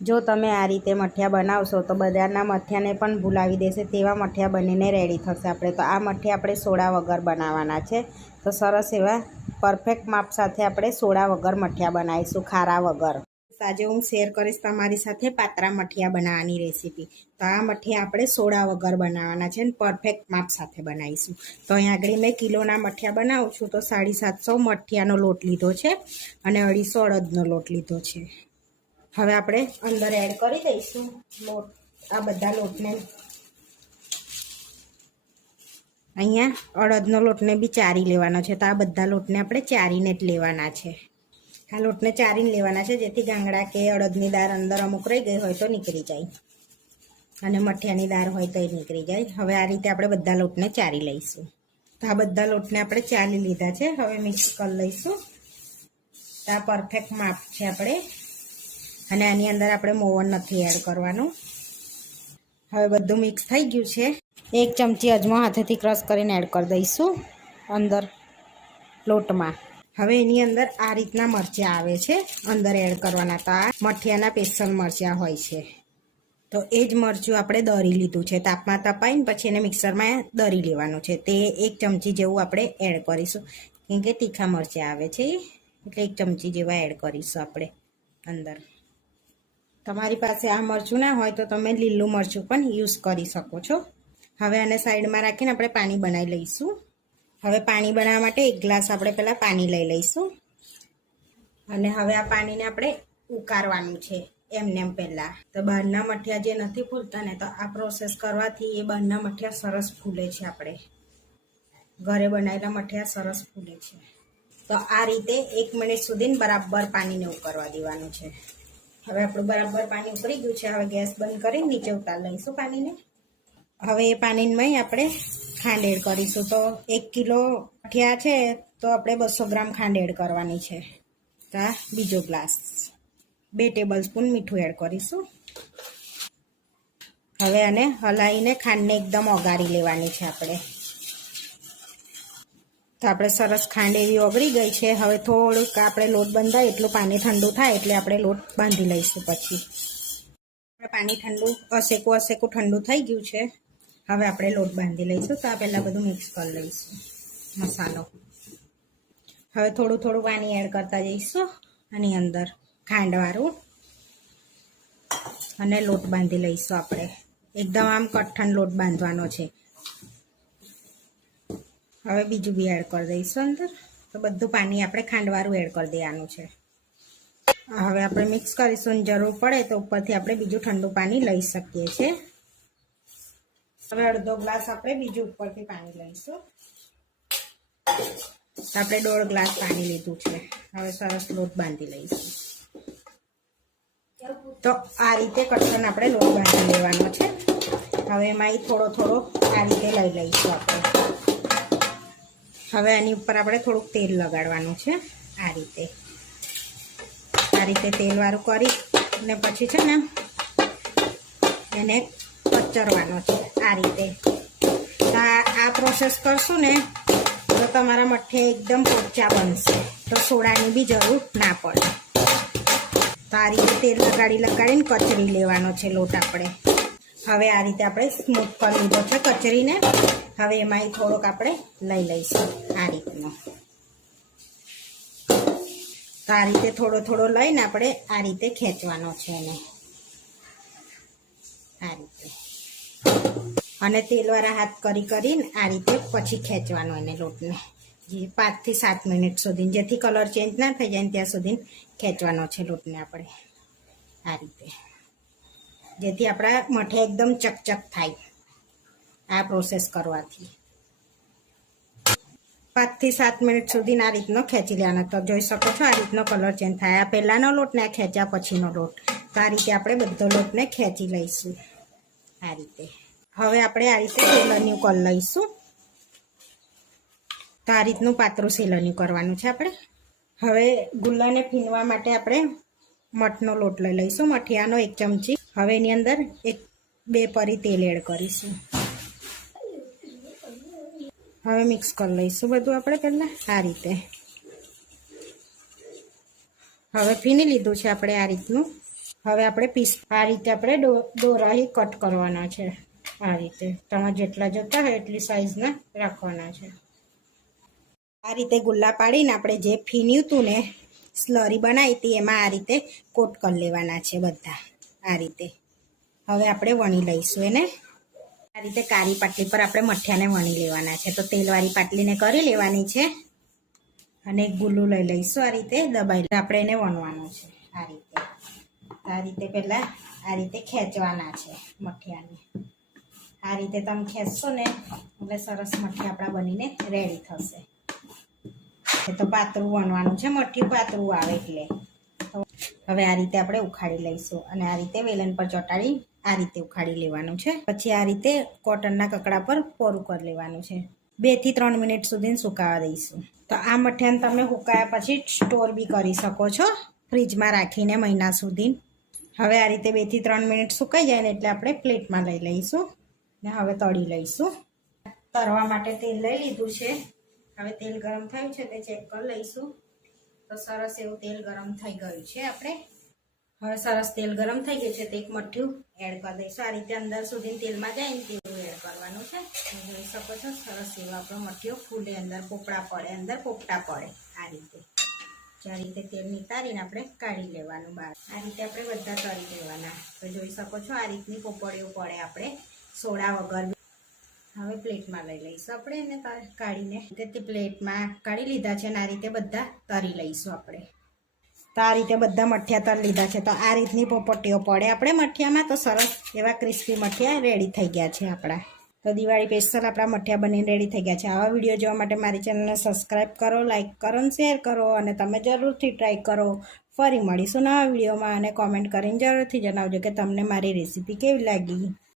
જો તમે આ રીતે મઠિયા બનાવશો તો બજારના મઠિયાને પણ ભૂલાવી દેશે તેવા મઠિયા બનીને રેડી થશે આપણે. તો આ મઠિયા આપણે સોડા વગર બનાવવાના છે. તો સરસ એવા પરફેક્ટ માપ સાથે આપણે સોડા વગર મઠિયા બનાવીશું, ખારા વગર. આજે હું શેર કરીશ તમારી સાથે પાતરા મઠિયા બનાવવાની રેસીપી. તો આ મઠિયા આપણે સોડા વગર બનાવવાના છે અને પરફેક્ટ માપ સાથે બનાવીશું. તો અહીં આગળ મેં કિલોના મઠિયા બનાવું છું તો 750 મઠિયાનો લોટ લીધો છે અને 250 અડદનો લોટ લીધો છે. હવે આપણે અંદર એડ કરી દઈશું લોટ. આ બધા લોટને અહીંયા અડદનો લોટને બી ચારી લેવાનો છે. તો આ બધા લોટને આપણે ચારીને જ લેવાના છે. આ લોટને ચારીને લેવાના છે જેથી ગાંગડા કે અડદની દાળ અંદર અમુક રહી ગઈ હોય તો નીકળી જાય અને મઠિયાની દાળ હોય તો એ નીકળી જાય. હવે આ રીતે આપણે બધા લોટને ચારી લઈશું. તો આ બધા લોટને આપણે ચારી લીધા છે. હવે મિક્સ કરી લઈશું. તો આ પરફેક્ટ માપ છે આપણે. અને આની અંદર આપણે મોવન નથી એડ કરવાનું. હવે બધું મિક્સ થઈ ગયું છે. 1 ચમચી અજમો હાથેથી ક્રશ કરીને એડ કરી દઈશું અંદર લોટમાં. હવે એની અંદર આ રીતના મરચાં આવે છે અંદર એડ કરવાના. તો આ મઠિયાના સ્પેશિયલ મરચાં હોય છે. તો એ જ મરચું આપણે દળી લીધું છે. તાપમાં તપાઈને પછી એને મિક્સરમાં દળી લેવાનું છે. તે 1 ચમચી જેવું આપણે એડ કરીશું કેમ કે તીખા મરચાં આવે છે એટલે 1 ચમચી જેવા એડ કરીશું આપણે અંદર. તમારી પાસે આ મરચું ના હોય તો તમે લીલું મરચું પણ યુઝ કરી શકો છો. હવે આને સાઈડમાં રાખીને આપણે પાણી બનાવી લઈશું. હવે પાણી બનાવવા માટે 1 ગ્લાસ આપણે પહેલાં પાણી લઈ લઈશું અને હવે આ પાણીને આપણે ઉકાળવાનું છે એમને પહેલાં. તો બહારના મઠિયા જે નથી ફૂલતા ને તો આ પ્રોસેસ કરવાથી એ બહારના મઠિયા સરસ ફૂલે છે. આપણે ઘરે બનાવેલા મઠિયા સરસ ફૂલે છે. તો આ રીતે 1 મિનિટ સુધી બરાબર પાણીને ઉકળવા દેવાનું છે. હવે આપણું બરાબર પાણી ઉકળી ગયું છે. હવે ગેસ બંધ કરી નીચે ઉતારી લઈશું પાણીને. હવે એ પાણીમાં આપણે ખાંડ એડ કરીશું. તો 1 કિલો મઠિયા છે તો આપણે 200 ગ્રામ ખાંડ એડ કરવાની છે. તો આ બીજો ગ્લાસ 2 ટેબલ સ્પૂન મીઠું એડ કરીશું. હવે આને હલાવીને ખાંડને એકદમ ઓગાળી લેવાની છે આપણે. તો આપણે સરસ ખાંડ એવી ઓગળી ગઈ છે. હવે થોડુંક આપણે લોટ બંધાય એટલું પાણી ઠંડુ થાય એટલે આપણે લોટ બાંધી લઈશું. પછી પાણી ઠંડુ અસેકું ઠંડુ થઈ ગયું છે. હવે આપણે લોટ બાંધી લઈશું. તો આ પહેલાં બધું મિક્સ કરી લઈશું મસાલો. હવે થોડું થોડું પાણી એડ કરતા જઈશું આની અંદર ખાંડવાળું અને લોટ બાંધી લઈશું આપણે. એકદમ આમ કઠણ લોટ બાંધવાનો છે. હવે બીજું બી એડ કરી દઈશું અંદર. તો બધું પાણી આપણે ખાંડવાળું એડ કરી દેવાનું છે. હવે આપણે મિક્સ કરીશું. જરૂર પડે તો ઉપરથી આપણે બીજું ઠંડુ પાણી લઈ શકીએ છીએ. હવે અડધો ગ્લાસ આપણે બીજું ઉપરથી પાણી લઈશું. આપણે 1.5 ગ્લાસ પાણી લીધું છે. હવે સરસ લોટ બાંધી લઈશું. તો આ રીતે કઠણ આપણે લોટ બાંધી લેવાનો છે. હવે એમાં થોડો થોડો આ રીતે લઈ લઈશું આપણે. હવે આની ઉપર આપણે થોડુંક તેલ લગાડવાનું છે. આ રીતે તેલવાળું કરી ને પછી છે ને એને કચરવાનો છે આ રીતે. આ પ્રોસેસ કરશું ને તો તમારા મઠિયા એકદમ પોચા બનશે. તો સોડાની બી જરૂર ના પડે. તો આ રીતે તેલ લગાડીને કચરી લેવાનો છે લોટ આપણે. હવે આ રીતે આપણે સ્મૂથ કરી લીધો છે કચરીને. હવે એમાં થોડોક આપણે લઈ લઈશું આ રીતનો. તો આ રીતે થોડો થોડો લઈને આપણે આ રીતે ખેંચવાનો છે એને આ રીતે. અને તેલવાળા હાથ કરીને આ રીતે પછી ખેંચવાનો એને લોટને 5 થી 7 મિનિટ સુધી, જેથી કલર ચેન્જ ના થઈ જાય ત્યાં સુધી ખેંચવાનો છે લોટને આપણે આ રીતે, જેથી આપણા મઠિયા એકદમ ચકચક થાય આ પ્રોસેસ કરવાથી. 5 થી 7 મિનિટ સુધી આ રીતનો ખેંચી લેવાનો. તો જોઈ શકો છો આ રીતનો કલર ચેન્જ થાય. આ પહેલાંનો લોટ ને આ ખેંચ્યા પછીનો લોટ. તો આ રીતે આપણે બધો લોટને ખેંચી લઈશું આ રીતે. હવે આપણે આ રીતે સેલન્યું કરી લઈશું. તો આ રીતનું પાતળું સેલન્યું કરવાનું છે આપણે. હવે ગુલ્લાને ફીનવા માટે આપણે મઠનો લોટ લઈ લઈશું, મઠિયાનો 1 ચમચી. હવે એની અંદર 2 પરી તેલ એડ કરીશું. હવે મિક્સ કરી લઈશું બધું આપણે પહેલાં આ રીતે. હવે ફીની લીધું છે આપણે આ રીતનું. હવે આપણે પીસ આ રીતે આપણે દોરાથી કટ કરવાના છે. આ રીતે તમારે જેટલા જોતા હોય એટલી સાઈઝના રાખવાના છે. આ રીતે ગુલ્લા પાડીને આપણે જે ફીન્યું હતું ને સ્લરી બનાવી હતી એમાં આ રીતે કોટ કરી લેવાના છે બધા આ રીતે. હવે આપણે વણી લઈશું એને. આ રીતે કાળી પાટલી પર આપણે મઠિયાને વણી લેવાના છે. તો તેલવાળી પાટલીને કરી લેવાની છે અને એક ગુલ્લું લઈ લઈશું. આ રીતે દબાઈ આપણે એને વણવાનું છે. આ રીતે પહેલાં આ રીતે ખેંચવાના છે મઠિયાને. આ રીતે તમે ખેંચશો ને એટલે સરસ મઠિયા આપણા બનીને રેડી થશે. તો પાતળું વણવાનું છે, મઠિયું પાતળું આવે એટલે. હવે આ રીતે આપણે ઉખાડી લઈશું અને આ રીતે વેલણ પર ચોંટાડી આ રીતે ઉખાડી લેવાનું છે. પછી આ રીતે કોટનના કકડા પર પોરું કરી લેવાનું છે. 2 થી 3 મિનિટ સુધી સુકાવા દઈશું. તો આ મઠિયાને તમે સુકાયા પછી સ્ટોર બી કરી શકો છો ફ્રીજમાં રાખીને મહિના સુધી. હવે આ રીતે 2 થી 3 મિનિટ સુકાઈ જાય ને એટલે આપણે પ્લેટમાં લઈ લઈશું ને હવે તળી લઈશું. તળવા માટે તેલ લઈ લીધું છે. હવે તેલ ગરમ થયું છે તે ચેક કરી લઈશું. તો સરસ એવું તેલ ગરમ થઈ ગયું છે. આપણે હવે સરસ તેલ ગરમ થઈ ગયું છે તે એક મઠિયું એડ કરી દઈશું. આ રીતે અંદર સુધી તેલમાં જાય ને તેવું એડ કરવાનું છે. જોઈ શકો છો સરસ એવો આપણો મઠિયો ફૂલે, અંદર પોપડા પડે, અંદર પોપટા પડે. આ રીતે આ રીતે તેલ નિતારીને આપણે કાઢી લેવાનું બહાર. આ રીતે આપણે બધા તળી લેવાના. તો જોઈ શકો છો આ રીતની પોપડીઓ પડે આપણે સોડા વગર. હવે પ્લેટમાં લઈ લઈશું આપણે એને કાઢીને. તે પ્લેટમાં કાઢી લીધા છે અને આ રીતે બધા તળી લઈશું આપણે. તો આ રીતે બધા મઠિયા તળી લીધા છે. તો આ રીતની પોપટીઓ પડે આપણે મઠિયામાં. તો સરસ એવા ક્રિસ્પી મઠિયા રેડી થઈ ગયા છે આપણા. તો દિવાળી સ્પેશિયલ આપણા મઠિયા બનીને રેડી થઈ ગયા છે. આવા વિડીયો જોવા માટે મારી ચેનલને સબસ્ક્રાઈબ કરો, લાઇક કરો અને શેર કરો અને તમે જરૂરથી ટ્રાય કરો. ફરી મળીશું નવા વિડીયોમાં અને કોમેન્ટ કરીને જરૂરથી જણાવજો કે તમને મારી રેસીપી કેવી લાગી.